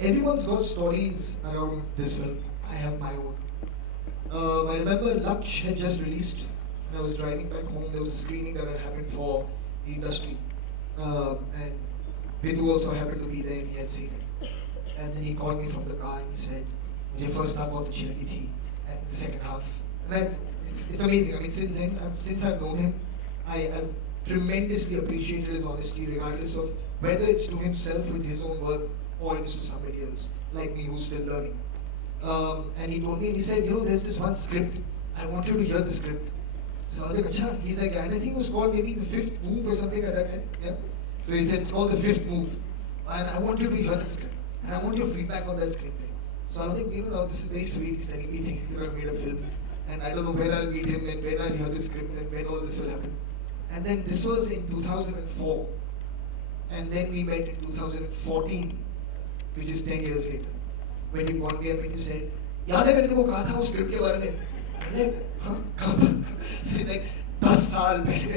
everyone's got stories around this film. I have my own. I remember Laksh had just released, and I was driving back home. There was a screening that had happened for the industry, and Vidhu also happened to be there, and he had seen it. And then he called me from the car and he said, "मुझे first half बहुत अच्छी लगी थी, and the second half." And then it's amazing. I mean, since I've known him, I've tremendously appreciated his honesty, regardless of whether it's to himself with his own work or it is to somebody else, like me who's still learning. And he told me, and he said, there's this one script, I want you to hear the script. So I was like, Acha, he's like, and I think it was called maybe The Fifth Move or something like that, yeah? So he said, it's called The Fifth Move, and I want you to hear the script, and I want your feedback on that script. So I was like, now this is very sweet, he's telling me things, I made a film, and I don't know when I'll meet him, and when I'll hear the script, and when all this will happen. And then this was in 2004, and then we met in 2014, which is 10 years later. When you called me up and you said, याद है मैंने तुमको कहा था उस script के बारे में? मैंने हाँ कहा था. So like 10 साल पहले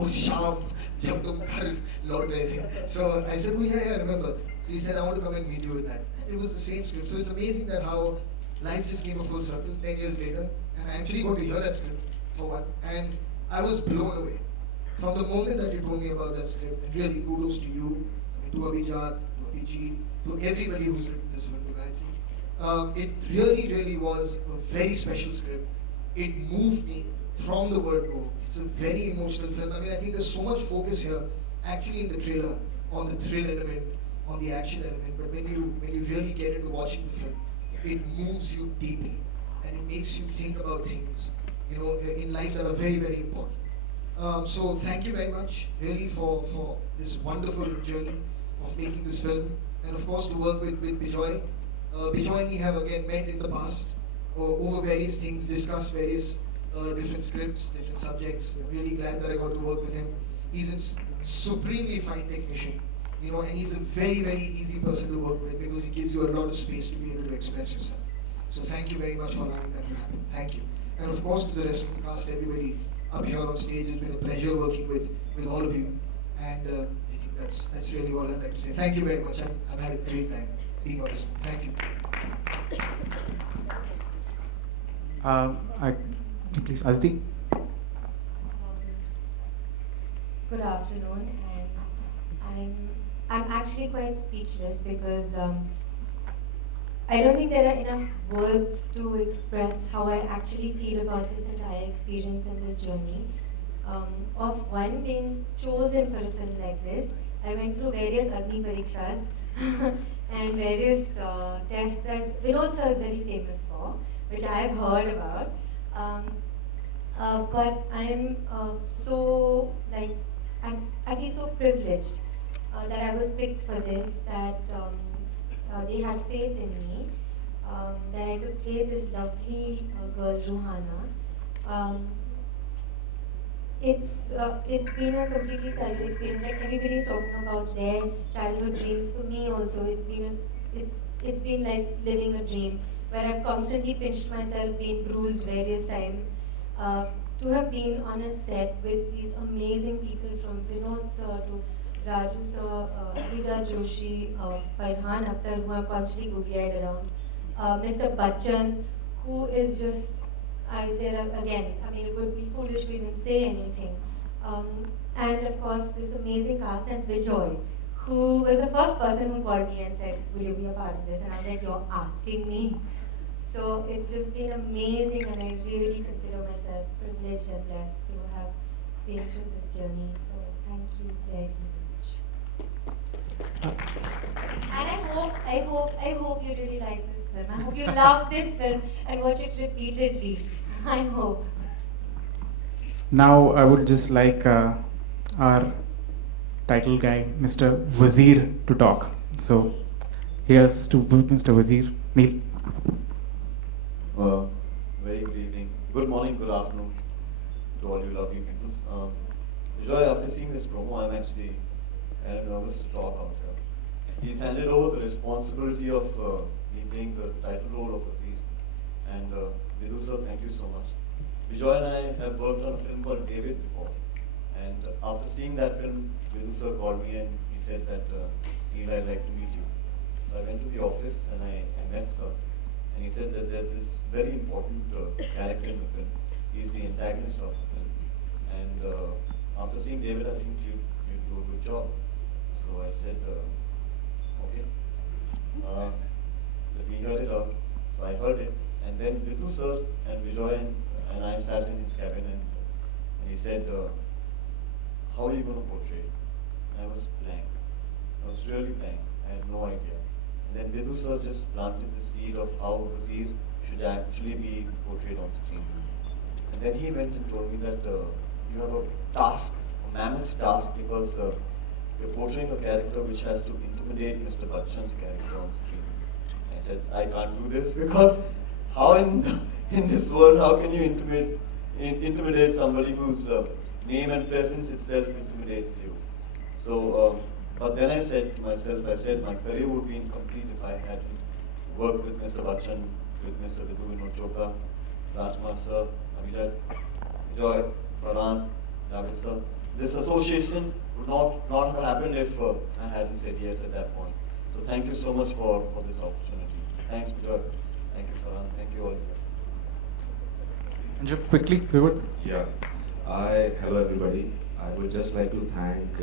उस शाम जब तुम घर लौट रहे थे. So I said, oh yeah, I remember. So he said, I want to come and meet you with that. And it was the same script. So it's amazing that how life just came a full circle 10 years later, and I actually got to hear that script for one, and I was blown away. From the moment that you told me about that script, and really kudos to you, to Abhijat, to Abhijit, to everybody who's written this one, to Gayatri. It really, really was a very special script. It moved me from the word go. It's a very emotional film. I mean, I think there's so much focus here, actually in the trailer, on the thrill element, on the action element. But when you really get into watching the film, it moves you deeply, and it makes you think about things, in life that are very, very important. So thank you very much, really, for this wonderful journey of making this film, and of course to work with Bijoy. Bijoy and me have again met in the past over various things, discussed various different scripts, different subjects. I'm really glad that I got to work with him. He's a supremely fine technician, and he's a very, very easy person to work with because he gives you a lot of space to be able to express yourself. So thank you very much for allowing that to happen. Thank you. And of course to the rest of the cast, everybody up here on stage, it's been a pleasure working with all of you. And I think that's really what I'd like to say. Thank you very much. I've had a great time being on this one. Thank you. Please, Aditi. Good afternoon, and I'm actually quite speechless because I don't think there are enough words to express how I actually feel about this entire experience and this journey. Of one, being chosen for a film like this, I went through various Agni Parikshas and various tests, as Vinod sir is very famous for, which I have heard about. But I'm I feel so privileged that I was picked for this, that they had faith in me, that I could play this lovely girl, Ruhana. It's been a completely surreal experience. Like everybody's talking about their childhood dreams. For me also, it's been like living a dream, where I've constantly pinched myself, been bruised various times. To have been on a set with these amazing people, from Vinod sir to Raju sir, Abhijat Joshi, Farhan, Akhtar, who are constantly googly-eyed around, Mr. Bachchan, who is just, it would be foolish to even say anything. And of course, this amazing cast, and Bijoy, who was the first person who called me and said, will you be a part of this? And I was like, you're asking me? So it's just been amazing, and I really consider myself privileged and blessed to have been through this journey. So thank you very much. And I hope you really like this film. I hope you love this film and watch it repeatedly. I hope. Now I would just like our title guy, Mr. Wazir, to talk. So here's to Mr. Wazir. Neil. Very good evening. Good morning, good afternoon to all you lovely people. Joy, after seeing this promo, I'm actually kind of nervous to talk out here. He's handed over the responsibility of me playing the title role of Wazir. And Vidhu sir, thank you so much. Vijay and I have worked on a film called David before. And after seeing that film, Vidhu sir called me and he said that, Neil, I'd like to meet you. So I went to the office and I met sir, and he said that there's this very important character in the film. He's the antagonist of the film, and after seeing David, I think you do a good job. So I said, okay, let me hear it out. So I heard it, and then Vidhu sir and Vijay and I sat in his cabin, and he said, how are you going to portray it? I was blank. I was really blank. I had no idea. And then Vidhu sir just planted the seed of how Wazir should actually be portrayed on screen. And then he went and told me that you have a task, a mammoth task, because you're portraying a character which has to intimidate Mr. Bachchan's character on screen. I said, I can't do this because how in this world, how can you intimidate somebody whose name and presence itself intimidates you? So, but then I said to myself, my career would be incomplete if I hadn't worked with Mr. Bachchan, with Mr. Vidhu Vinod Chopra, Rajkumar sir, Abhijay, Joy, Farhan, David sir. This association would not have happened if I hadn't said yes at that point. So thank you so much for this opportunity. Thanks, Joy. Thank you, Farhan. Thank you all. And just quickly, Vivod. Yeah. Hello everybody. I would just like to thank,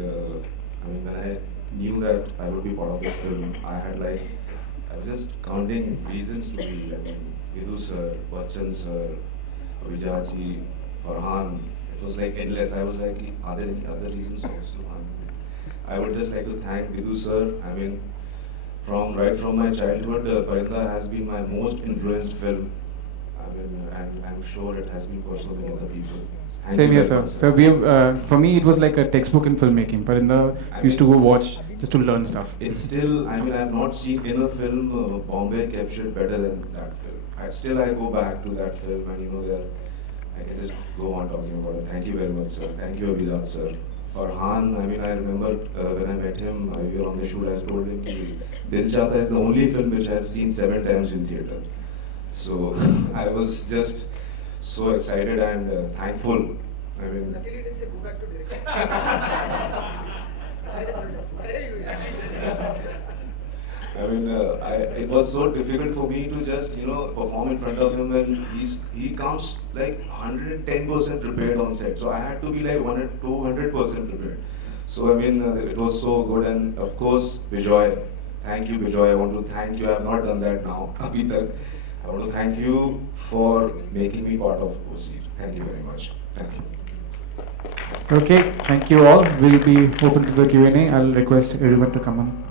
when I knew that I would be part of this film, I was just counting reasons to be, Vidhu sir, Bachchan sir, Vijaji, Farhan. It was like endless. I was like, are there any other reasons also? I would just like to thank Vidhu sir. Right from my childhood, Parinda has been my most influenced film. And I'm sure it has been for so many other people. Same here, sir. So we have, for me, it was like a textbook in filmmaking. Parinda used to go watch just to learn stuff. It's still, I've not seen in a film Bombay captured better than that film. I go back to that film, and I can just go on talking about it. Thank you very much, sir. Thank you, Abhijat, sir. Farhan, I remember when I met him, we were on the shoot, I told him Dil Chahta is the only film which I have seen 7 times in theatre. So I was just so excited and thankful. Luckily, you didn't say go back to direction. It was so difficult for me to just perform in front of him, and he comes like 110% prepared on set. So I had to be like 200% prepared. So it was so good, and of course Vijay. Thank you, Vijay. I want to thank you. I have not done that now. I want to thank you for making me part of Wazir. Thank you very much. Thank you. Okay, thank you all. We'll be open to the Q&A. I'll request everyone to come on.